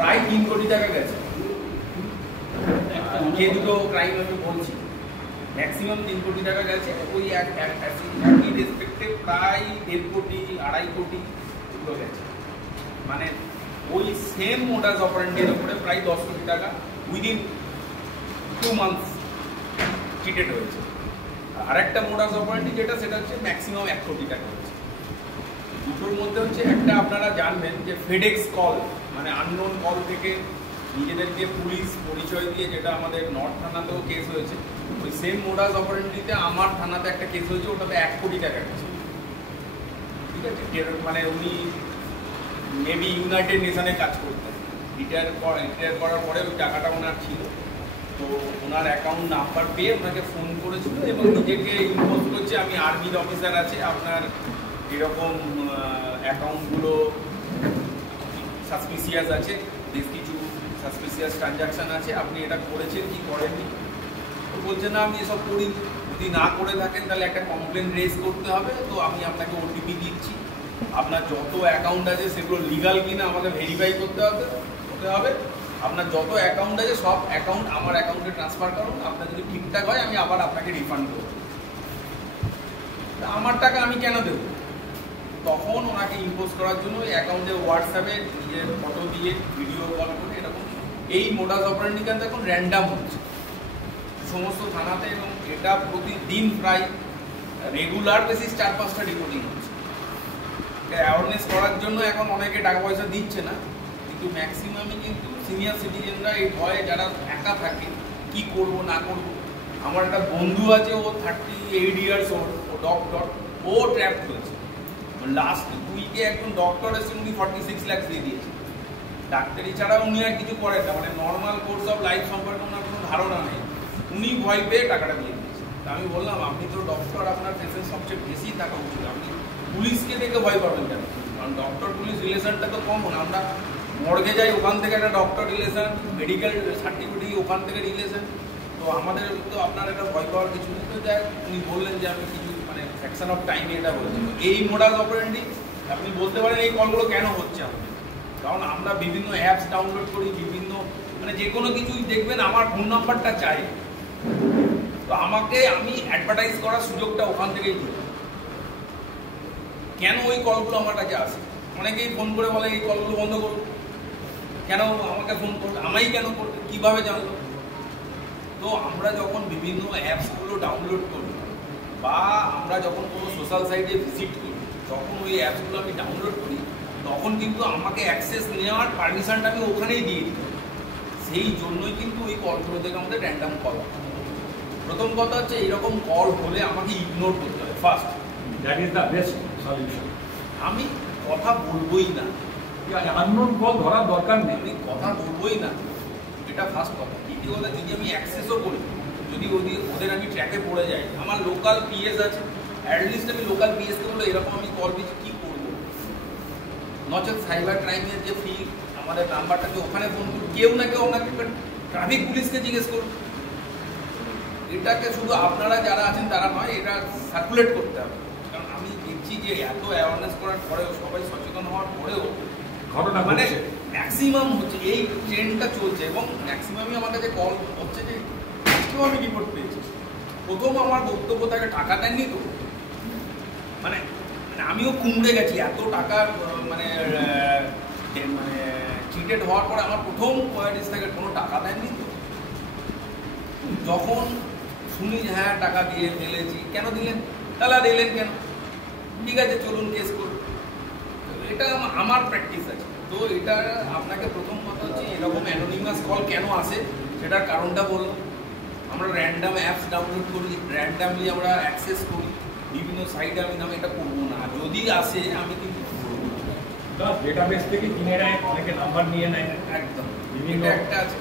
প্রায় 3 কোটি টাকা গেছে। যে দুটো ক্রাইম আমি বলছি ম্যাক্সিমাম 3 কোটি টাকা গেছে। ওই একই রেসপেক্টে প্রায় 1.5 কোটি 2.5 কোটি এগুলো গেছে। মানে ওই সেম মোডাস অপারেন্ডির উপরে প্রায় 10 কোটি টাকা উইদিন 2 মান্থস চিটেড হয়েছে। আর একটা মোডাস অপারেন্ডি যেটা সেটা হচ্ছে ম্যাক্সিমাম 1 কোটি টাকা হচ্ছে। দুটোর মধ্যে হচ্ছে একটা আপনারা জানবেন যে ফেডেক্স কল, মানে আননোন কল থেকে নিজেদেরকে পুলিশ পরিচয় দিয়ে, যেটা আমাদের নর্থ থানাতেও কেস হয়েছে। ওই সেম মোডাস অপারেন্ডিতে আমার থানাতে একটা কেস হয়েছে, ওটাতে 1 কোটি টাকা গেছে। ঠিক আছে, মানে উনি মেবি ইউনাইটেড নেশনে কাজ করতেন, রিটায়ার করার পরে ওই টাকাটা ওনার ছিল। তো ওনার অ্যাকাউন্ট নাম্বার পেয়ে ওনাকে ফোন করেছিল এবং নিজেকে ইনফর্ম করছে আমি আর্মির অফিসার আছে, আপনার এরকম অ্যাকাউন্টগুলো সাসপিসিয়াস আছে, বেশ কিছু সাসপিসিয়াস ট্রানজাকশান আছে, আপনি এটা করেছেন কি করেননি। তো বলছে না আমি এসব করি, যদি না করে থাকেন তাহলে একটা কমপ্লেন রেজ করতে হবে। তো আমি আপনাকে ওটিপি দিচ্ছি, আপনার যত অ্যাকাউন্ট আছে সেগুলো লিগাল কিনা আমাকে ভেরিফাই করতে হবে। আপনার যত অ্যাকাউন্ট আছে সব অ্যাকাউন্ট আমার অ্যাকাউন্টে ট্রান্সফার করুন, আপনার যদি ঠিকঠাক হয় আমি আবার আপনাকে রিফান্ড করব। আমার টাকা আমি কেন দেবো? তখন ওনাকে ইম্পোজ করার জন্য ওই অ্যাকাউন্টে হোয়াটসঅ্যাপে নিজের ফটো দিয়ে ভিডিও কল করে এরকম এই মোডাস অপারেন্ডি কিন্তু এখন র্যান্ডাম হচ্ছে সমস্ত থানাতে, এবং এটা প্রতিদিন প্রায় রেগুলার বেসিস 4-5টা রিপোর্টিং হচ্ছে। অ্যাওয়ারনেস করার জন্য এখন অনেকে টাকা পয়সা দিচ্ছে না, কিন্তু ম্যাক্সিমামই কিন্তু সিনিয়র সিটিজেনরা এই ভয়ে যারা একা থাকে কি করব না করব। আমার একটা বন্ধু আছে, ও 38 ইয়ার্স ওল্ড, ও ডক্টর, ও ট্র্যাপ করেছে। লাস্ট উইকে একজন ডক্টর এসে উনি 46 লাখ দিয়ে দিয়েছে। ডাক্তারি ছাড়া উনি আর কিছু করেন না, মানে নর্মাল কোর্স অফ লাইফ সম্পর্কে ওনার কোনো ধারণা নেই, উনি ভয় পেয়ে টাকাটা দিয়ে দিয়েছে। আমি বললাম আপনি তো ডক্টর, আপনার পেশেন্ট সবচেয়ে বেশি থাকা উচিত, আপনি পুলিশকে দেখে ভয় পাবেন কেন? কারণ ডক্টর পুলিশ রিলেশনটা তো কমন। আমরা মর্গে যাই, ওখান থেকে একটা ডক্টর রিলেশন, মেডিকেল সার্টিফিকেট ওখান থেকে রিলেশন। তো আমাদের তো আপনার একটা ভয় পাওয়ার কিছু নেই। তো যাই উনি বললেন যে আমি কিছু মানে ফ্র্যাকশন অফ টাইমে এটা বলছি। এই মোডাস অপারেন্ডি আপনি বলতে পারেন এই কলগুলো কেন হচ্ছে আমাদের, কারণ আমরা বিভিন্ন অ্যাপস ডাউনলোড করি, বিভিন্ন মানে যে কোনো কিছুই দেখবেন আমার ফোন নাম্বারটা চাই, তো আমাকে আমি অ্যাডভার্টাইজ করার সুযোগটা ওখান থেকেই দিই। কেন ওই কলগুলো আমার কাছে আসে? অনেকেই ফোন করে বলে এই কলগুলো বন্ধ করুন, কেন আমাকে ফোন করবে, আমাই কেন করবে, কীভাবে জানলো? তো আমরা যখন বিভিন্ন অ্যাপসগুলো ডাউনলোড করি বা আমরা যখন কোনো সোশ্যাল সাইটে ভিজিট করি, যখন ওই অ্যাপসগুলো আমি ডাউনলোড করি তখন কিন্তু আমাকে অ্যাক্সেস নেওয়ার পারমিশনটা আমি ওখানেই দিয়ে দিই। সেই জন্যই কিন্তু ওই কলগুলো থেকে আমাদের র্যান্ডাম কল। প্রথম কথা হচ্ছে এইরকম কল হলে আমাকে ইগনোর করতে হবে first, that is the best solution. আমি কথা বলবোই না, আননোন কল ধরার দরকার নেই, আমি কথা বলবোই না, এটা ফার্স্ট কথা। দ্বিতীয় কথা, যদি আমি অ্যাক্সেসও করি, যদি ওদের আমি ট্র্যাকে পড়ে যাই, আমার লোকাল পিএস আছে, অ্যাটলিস্ট আমি লোকাল পিএসকে বলবো এরকম আমি কল পেয়েছি কী করবো। নচেত সাইবার ক্রাইমের যে ফি আমাদের নাম্বারটাকে ওখানে ফোন করুন, কেউ না কেউ আপনাকে ট্রাফিক পুলিশকে জিজ্ঞেস করুন। এটাকে শুধু আপনারা যারা আছেন তারা নয়, এটা সার্কুলেট করতে হবে। কারণ আমি দেখছি যে এত অ্যাওয়ারনেস করার পরেও, সবাই সচেতন হওয়ার পরেও ঘটনা মানে ম্যাক্সিমাম হচ্ছে এই ট্রেন্ডটা চলছে, এবং ম্যাক্সিমামই আমার কাছে কল হচ্ছে যে আজকেও আমি রিপোর্ট পেয়েছি। প্রথম আমার বক্তব্য তাকে টাকা দেননি তো, মানে আমিও কুমড়ে গেছি এত টাকা মানে মানে চিটেড হওয়ার পরে আমার প্রথম কোয়ারিজ থেকে কোনো টাকা দেননি তো। যখন শুনি যে হ্যাঁ টাকা দিয়ে ফেলেছি, কেন দিলেন, তাহলে আর এলেন কেন, ঠিক আছে চলুন কেস করুন। এটা আমার প্র্যাকটিস আছে। তো এটা আপনাকে প্রথম কথা হচ্ছে এরকম অ্যানোনিমাস কল কেন আসে সেটার কারণটা বললাম। আমরা র্যান্ডাম অ্যাপস ডাউনলোড করি, র্যান্ডামলি আমরা অ্যাক্সেস করি বিভিন্ন সাইটে, আমি নাম এটা করবো না, যদি আসে আমি কিন্তু ডেটাবেস থেকে কিনে নেয়, অনেকে নাম্বার নিয়ে নেয়, একদম এটা একটা আছে।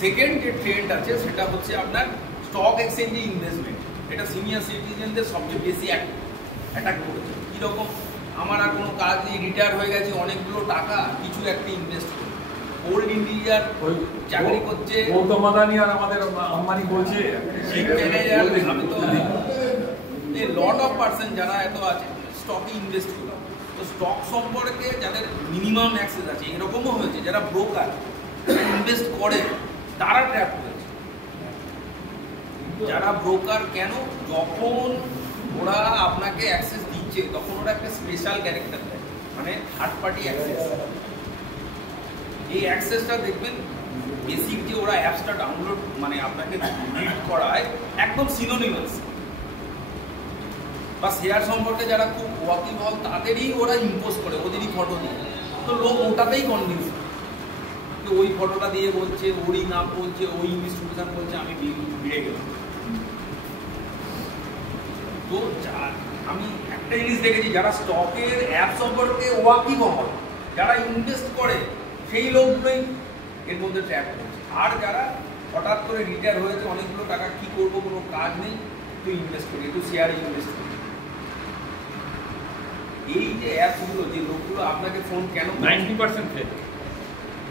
সেকেন্ড যে ট্রেন্ড আছে সেটা হচ্ছে আপনার স্টক এক্সচেঞ্জে ইনভেস্টমেন্ট। এটা সিনিয়র সিটিজেনদের সবচেয়ে বেশি অ্যাটাক করেছে। কীরকম, আমার আর কোনো কাজ নেই, রিটায়ার হয়ে গেছে, অনেকগুলো টাকা কিছু একটা ইনভেস্ট করি। ওল্ড ইন্ডিয়ার চাকরি করছে, গৌতম আদানি আর আমাদের আম্বানি বলছে আমি তো লট অফ পার্সন যারা এত আছে স্টকে ইনভেস্ট করি। তো স্টক সম্পর্কে যাদের মিনিমাম অ্যাক্সেস আছে, এরকমও হয়েছে যারা ব্রোকার ইনভেস্ট করে তারা ট্র্যাপ হয়েছে। যারা ব্রোকার কেন, যখন ওরা আপনাকে অ্যাক্সেস দিচ্ছে তখন ওরা একটা স্পেশাল ক্যারেক্টার দেয়, মানে থার্ড পার্টি অ্যাক্সেস। এই অ্যাক্সেসটা দেখবেন বেসিক যে ওরা অ্যাপসটা ডাউনলোড মানে আপনাকে রিড করায় একদম সিনোনিমাস, বা শেয়ার সম্পর্কে যারা খুব ওয়াকিবহল তাদেরই ওরা ইম্পোজ করে, ওদেরই ফটো দিয়ে, তো লোক ওটাতেই কনভিন্স তো ওই ফটোটা দিয়ে বলছে, ওরই নাম বলছে, ওই ইনস্টিটিউশন বলছে আমি ভিড়ে গেলাম। তো আমি একটা জিনিস দেখেছি, যারা স্টকের অ্যাপ সম্পর্কে ওয়াকিবহল, যারা ইনভেস্ট করে সেই লোকগুলোই এর মধ্যে ট্র্যাপ করছে। আর যারা হঠাৎ করে রিটায়ার হয়েছে, অনেকগুলো টাকা কি করবো, কোনো কাজ নেই, একটু ইনভেস্ট করি, একটু শেয়ারে ইনভেস্ট করি। এই যে অ্যাপসগুলো, যে লোকগুলো আপনাকে ফোন কেন 90% ফেক,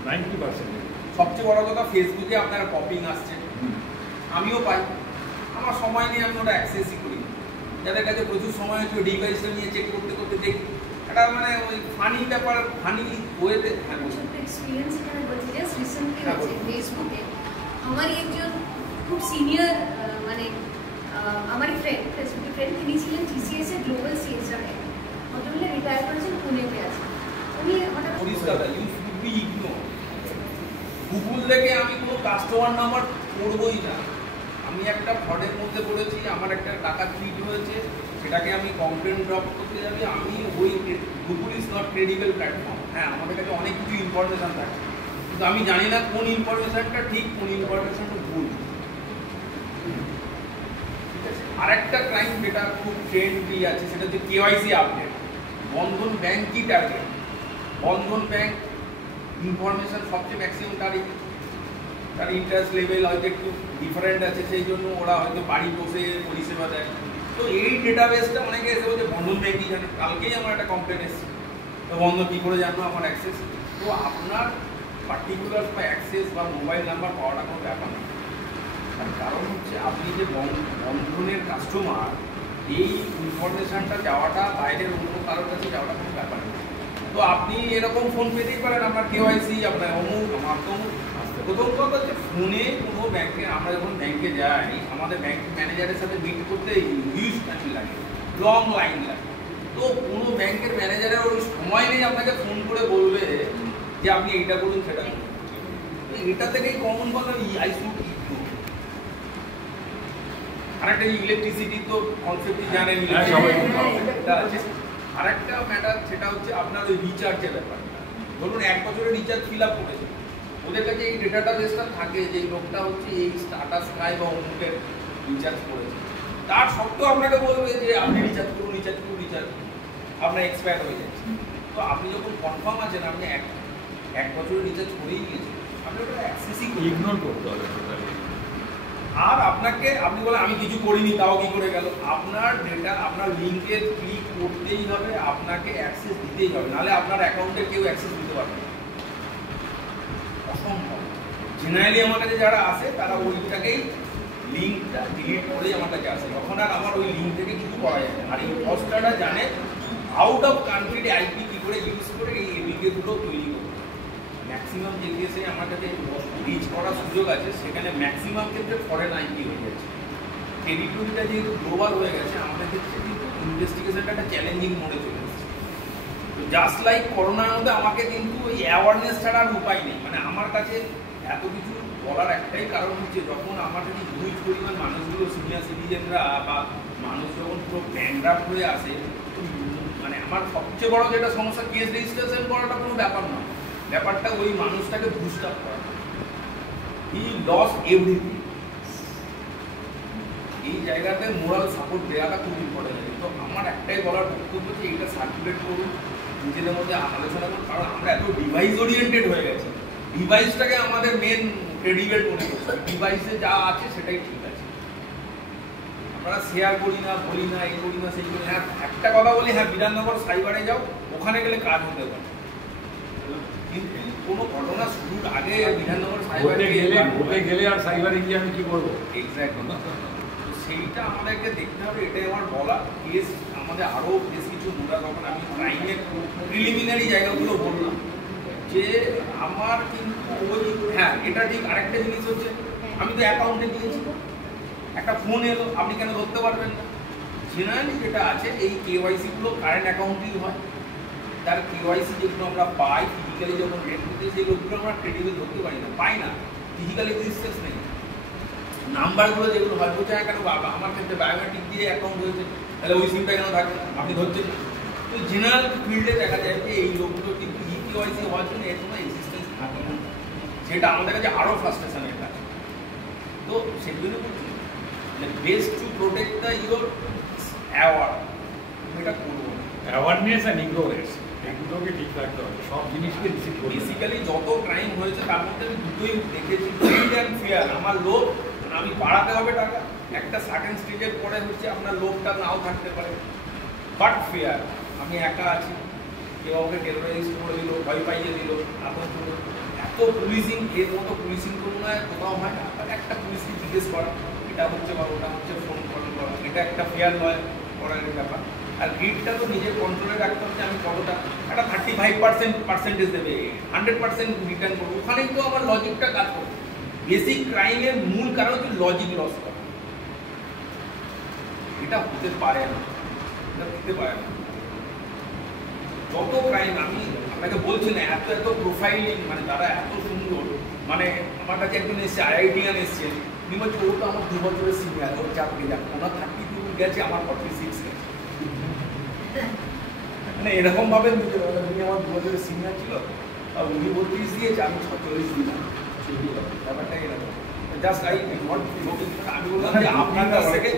90%। সবচেয়ে বড় কথা, ফেসবুকে আপনার পপিং আসছে, আমিও পাই, আমার সময় নেই, আমি ওটা অ্যাক্সেসই করি। যাদের কাছে প্রচুর সময় হচ্ছে ডিভাইসটা নিয়ে চেক করতে করতে দেখি, এটা মানে ওই ফানি ব্যাপার, ফানি ওয়েতে। হ্যাঁ, এক্সপিরিয়েন্স এখানে বলছি, জাস্ট রিসেন্টলি হচ্ছে ফেসবুকে আমারই একজন খুব সিনিয়র মানে আমারই ফ্রেন্ড, ফেসবুকের ফ্রেন্ড, তিনি ছিলেন টিসিএস এর গ্লোবাল সেলস রেপ, ভদ্রমহিলা রিটায়ার করেছেন, পুনেতে আছেন। উনি হঠাৎ গুগল থেকে আমি কোনো কাস্টমার নাম্বার করবোই না। আমি একটা ফ্রডের মধ্যে পড়েছি, আমার একটা টাকা ট্রিট হয়েছে, সেটাকে আমি কমপ্লেন ড্রপ করতে যাবি, আমি ওই Google is not credible platform. হ্যাঁ, আমাদের কাছে অনেক কিছু ইনফরমেশান থাকে, কিন্তু আমি জানি না কোন ইনফরমেশানটা ঠিক, কোন ইনফরমেশানটা ভুল। ঠিক আছে, আরেকটা ক্রাইম যেটা খুব ট্রেন্ডলি আছে, সেটা হচ্ছে কেওয়াইসি আপডেট। বন্ধন ব্যাংক কি টার্গেট? বন্ধন ব্যাংক ইনফরমেশান সবচেয়ে ম্যাক্সিমাম তার ইন্টারেস্ট লেভেল হয়তো একটু ডিফারেন্ট আছে, সেই জন্য ওরা হয়তো বাড়ি বসে পরিষেবা দেয়। তো এই ডেটাবেসটা অনেকে এসে বলছে বন্ধন ব্যাংকই জানে। কালকেই আমার একটা কমপ্লেন এসেছে, তো বন্ধন কী করে জানবো আমার অ্যাক্সেস? তো আপনার পার্টিকুলার বা অ্যাক্সেস বা মোবাইল নাম্বার পাওয়াটা কোনো ব্যাপার না। তার কারণ হচ্ছে আপনি যে বন্ধনের কাস্টমার, এই ইনফরমেশানটা যাওয়াটা বাইরের অন্য কারোর কাছে যাওয়াটা কোনো ব্যাপার না। তো আপনি এরকম ফোন পেতেই পারেন, আপনার কেওয়াইসি, আপনার অমুক, আমার তমুক। প্রথম কথা হচ্ছে ফোনে কোনো ব্যাংকে, আমরা যখন ব্যাংকে যাই, আমাদের ব্যাংক ম্যানেজারের সাথে মিট করতে হিউজ টাইম লাগে, লং লাইন লাগে। তো কোনো ব্যাংকের ম্যানেজারের ওই সময় নেই আপনাকে ফোন করে বলবে যে আপনি এইটা করুন সেটা করুন। এটা থেকেই কমন কথা, আই শুড ইগনোর। আরেকটা ইলেকট্রিসিটি তো কনসেপ্টই জানেন, আরেকটা ম্যাটার সেটা হচ্ছে আপনার ওই রিচার্জের ব্যাপার। ধরুন 1 বছরের রিচার্জ ফিল আপ করেছে, ওদের কাছে এই ডেটাটা বেসটা থাকে যে লোকটা হচ্ছে এই স্টাটা স্কাই বা অমুকের রিচার্জ করেছে, তার সত্ত্বেও আপনাকে বলবে যে আপনি রিচার্জ করুন, রিচার্জ করুন, রিচার্জ করুন, আপনার এক্সপায়ার হয়ে যাচ্ছে। তো আপনি যখন কনফার্ম আছেন আপনি এক বছরের রিচার্জ করেই গিয়েছেন, আপনি ওটা অ্যাক্সেসই ইগনোর করতে হবে। আর আপনাকে, আপনি বলেন আমি কিছু করিনি, তাও কি করে গেল? আপনার ডেটা, আপনার লিঙ্কে ক্লিক করতেই হবে, আপনাকে অ্যাক্সেস দিতেই হবে, নাহলে আপনার অ্যাকাউন্টে কেউ অ্যাক্সেস দিতে পারবে না, অসম্ভব। জেনারেলি আমার কাছে যারা আসে তারা ওইটাকেই লিঙ্কটা ডিলিট করেই আমার কাছে আসে, তখন আর আমার ওই লিঙ্ক থেকে কিছু করা যায় না। আর এই কস্টটা জানে আউট অফ কান্ট্রি আইপি কী করে ইউজ করে এই এপিকেগুলো তৈরি করবে। ম্যাক্সিমাম যে কেসে আমার কাছে রিচ করার সুযোগ আছে, সেখানে ম্যাক্সিমাম ক্ষেত্রে ফরেন আইপি হয়ে যাচ্ছে। টেরিটরিটা যেহেতু গ্লোবাল হয়ে গেছে, আমাদের ক্ষেত্রে কিন্তু ইনভেস্টিগেশনটা একটা চ্যালেঞ্জিং মোডে চলে এসেছে। তো জাস্ট লাইক করোনার মধ্যে আমাকে কিন্তু ওই অ্যাওয়ারনেস ছাড়া আর উপায় নেই। মানে আমার কাছে এত কিছু বলার একটাই কারণ হচ্ছে, যখন আমার কাছে হিউজ পরিমাণ মানুষগুলো, সিনিয়র সিটিজেনরা বা মানুষ যখন পুরো ব্যাংকরাপ্ট হয়ে আসে, মানে আমার সবচেয়ে বড় যেটা সমস্যা, কেস রেজিস্ট্রেশন করাটা কোনো ব্যাপার না, ব্যাপারটা ওই মানুষটাকে বুস্ট আপ করা। হি লস এভরিথিং। এই জায়গাতে মোরাল সাপোর্ট দেওয়াটা খুব ইম্পর্টেন্ট। তো আমার একটাই বলার বক্তব্য যে এটা সার্কুলেট করুন, নিজেদের মধ্যে আলোচনা করুন, কারণ আমরা এত ডিভাইস ওরিয়েন্টেড হয়ে গেছি, ডিভাইসটাকে আমাদের মেন ক্রেডিবল মনে করছি, ডিভাইসে যা আছে সেটাই ঠিক আছে। আমরা শেয়ার করি না, বলি না, এই করি না, সেই করি না। হ্যাঁ, একটা কথা বলি, হ্যাঁ বিধাননগর সাইবারে যাও, ওখানে গেলে কাজ হতে পারে, কিন্তু কোনো ঘটনা শুরুর আগে বিধাননগর সাইবারে গেলে আর সাইবারে গিয়ে আমি কি করবো? এক্স্যাক্টলি। তো সেইটা আমাদেরকে দেখতে হবে, এটাই আমার বলা। কেস আমাদের আরও বেশি কিছু মোটা তখন আমি ক্রাইমের প্রিলিমিনারি জায়গাগুলো বললাম যে আমার কিন্তু ওই হ্যাঁ এটা ঠিক। আরেকটা জিনিস হচ্ছে আমি তো অ্যাকাউন্টে দিয়েছি, একটা ফোন এলো, আপনি কেন ধরতে পারবেন না? জেনারেলি যেটা আছে এই কেওয়াইসি গুলো কারেন্ট অ্যাকাউন্টেই হয়। তার কেওয়াইসি যেগুলো আমরা পাই ফিজিক্যালি যখন রেট করতে সেই লোকগুলো আমরা ক্রেডিটে ধরতে পারি না, পাই না, ফিজিক্যাল এক্সিস্টেন্স নেই। নাম্বারগুলো যেগুলো হয় বলছে কেন বাবা আমার ক্ষেত্রে বায়োমেট্রিক দিয়ে অ্যাকাউন্ট হয়েছে, তাহলে ওই সিমটা কেন থাকে না, আপনি ধরছেন না। তো জেনারেল ফিল্ডে দেখা যায় যে এই লোকগুলো কিন্তু কেওয়াইসি হওয়ার জন্য এর কোনো এক্সিস্টেন্স থাকে না, সেটা আমাদের কাছে আরও ফ্রাস্ট্রেশনের কাছে। তো সেই জন্য বলছি best to protect the your award, এটা করবো না। অ্যাওয়ারনেস অ্যান্ড ইগনোরেন্স এগুলোকে ঠিক রাখতে হবে, সব জিনিসকে রিসিভ করবে। বেসিক্যালি যত ক্রাইম হয়েছে তার মধ্যে আমি দুটোই দেখেছি, গ্রিড অ্যান্ড ফিয়ার। আমার লোভ, আমি বাড়াতে হবে টাকা, একটা সার্টেন স্টেজের পরে হচ্ছে আপনার লোভটা নাও থাকতে পারে, বাট ফিয়ার আমি একা আছি, কেউ আমাকে টেরোরিস্ট করে দিল, ভয় পাইয়ে দিল, আতঙ্ক দিল। এত পুলিশিং, এর মতো পুলিশিং তো মনে হয় কোথাও হয় না। একটা পুলিশকে জিজ্ঞেস করা এটা হচ্ছে বা ওটা হচ্ছে, ফোন করা, এটা একটা ফেয়ার নয় করার ব্যাপার। আর গ্রিডটা তো নিজের কন্ট্রোলে রাখতে হচ্ছে, আমি কতটা একটা 35% দেবে, 100% রিটার্ন করবো, ওখানেই তো আমার লজিকটা কাজ করবে। বেসিক ক্রাইমের মূল কারণ হচ্ছে লজিক লস করা, এটা হতে পারে না, এটা হতে পারে না। যত ক্রাইম আমি আপনাকে বলছি না, এত এত প্রোফাইলিং, মানে তারা এত সুন্দর, মানে আমার কাছে একজন এসছে আইআইটিয়ান এসছেন, উনি বলছে ও তো আমার 2 বছরের সিনিয়র, ওর চাকরি যাক, ওনার 32 গেছে, আমার 46 গেছে। মানে এরকম ভাবে উনি আমার 2 বছরের সিনিয়র ছিল, আর উনি 32 দিয়েছে, আমি 46 দিলাম, ব্যাপারটা এরকম। জাস্ট আই নট জোকিং, আমি বললাম যে আপনার কাছ থেকে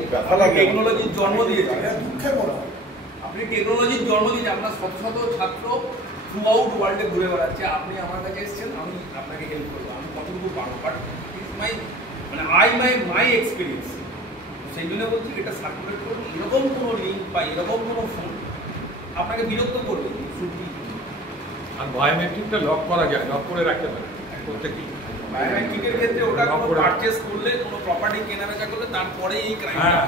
টেকনোলজির জন্ম দিয়েছে, দুঃখে বলা আপনি টেকনোলজির জন্ম দিয়েছে, আপনার শত শত ছাত্র থ্রু আউট ওয়ার্ল্ডে ঘুরে বেড়াচ্ছে, আপনি আমার কাছে এসেছেন, আমি আপনাকে হেল্প করবো, আমি কতটুকু পারবো, বাট ইজ মাই মানে মাই এক্সপিরিয়েন্স। সেই জন্য বলছি এটা সার্কুলেট করুন, এরকম কোনো লিঙ্ক বা এরকম কোনো ফোন আপনাকে বিরক্ত করবে। আর বায়োমেট্রিকটা লক করা যায়, লক করে রাখতে পারে প্রত্যেকটি। বায়োমেট্রিকের ক্ষেত্রে ওটা কোনো পারচেস করলে, কোনো প্রপার্টি কেনাবেচা করলে তারপরে এই ক্রাইম। হ্যাঁ।